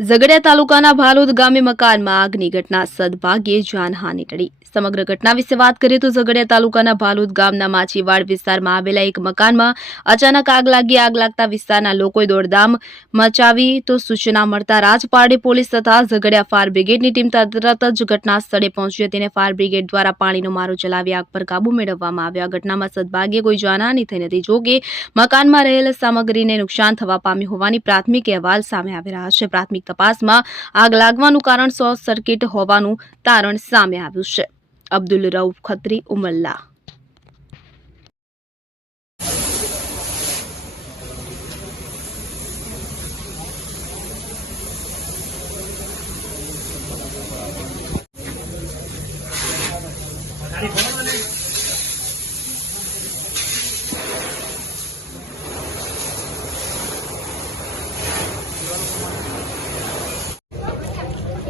ઝઘડિયા તાલુકાના ભાલોદ ગામે મકાનમાં આગની ઘટના સદભાગ્યે જાનહાનિ ટળી. સમગ્ર ઘટના વિશે વાત કરીએ તો ઝઘડિયા તાલુકાના ભાલોદ ગામના માછીવાડ વિસ્તારમાં આવેલા એક મકાનમાં અચાનક આગ લાગી, આગ લાગતા વિસ્તારના લોકોએ દોડધામ મચાવી તો સૂચના મળતા રાજપારડી પોલીસ તથા ઝઘડિયા ફાયર બ્રિગેડની ટીમ તરત જ ઘટના સ્થળે પહોંચી હતી અને ફાયર બ્રિગેડ દ્વારા પાણીનો મારો ચલાવી આગ પર કાબુ મેળવવામાં આવ્યો. આ ઘટનામાં સદભાગ્યે કોઈ જાનહાનિ થઈ નથી જોકે મકાનમાં રહેલ સામગ્રીને નુકસાન થવા પામ્યું હોવાની પ્રાથમિક અહેવાલ સામે આવી રહ્યા છે. પ્રાથમિક તપાસમાં આગ લાગવાનું કારણ શોર્ટ સર્કિટ હોવાનું તારણ સામે આવ્યું છે. અબ્દુલ રઉફ ખત્રી, ઉમલ્લા.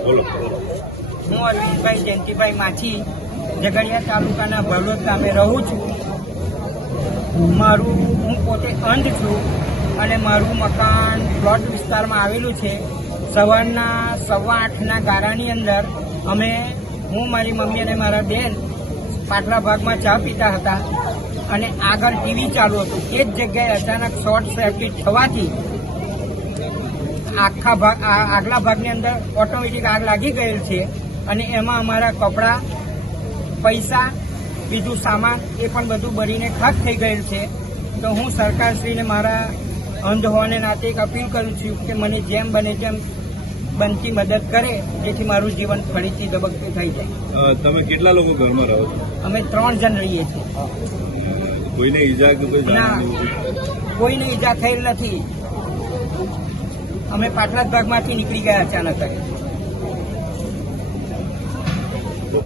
હું અરવિંદભાઈ જયંતિભાઈ માછી ઝઘડિયા તાલુકાના ભલોદ ગામે રહું છું. મારું, હું પોતે અંધ છું અને મારું મકાન પ્લોટ વિસ્તારમાં આવેલું છે. સવારના સવા આઠના ગારાની અંદર અમે, હું, મારી મમ્મી અને મારા બેન પાટલા ભાગમાં ચા પીતા હતા અને આગળ ટીવી ચાલુ હતું. એ જ જગ્યાએ અચાનક શોર્ટ સર્કિટ થવાથી આખા ભાગ આ- આગલા ભાગની અંદર ઓટોમેટિક આગ લાગી ગયેલ છે. અને એમાં અમારા કપડાં પૈસા બીજું સામાન એ પણ બધું બળીને ખાક થઈ ગયેલ છે. તો હું સરકારશ્રીને મારા અંધ હોવાને નાતે એક અપીલ કરું છું કે મને જેમ બને તેમ બનતી મદદ કરે જેથી મારું જીવન ફરીથી ધબકતું થઈ જાય. તમે કેટલા લોકો ઘરમાં રહો છો? અમે ત્રણ જણ રહીએ છીએ. કોઈને ઈજા? કોઈને ઈજા થયેલ નથી. અમે પાટલા જ ભાગમાંથી નીકળી ગયા અચાનક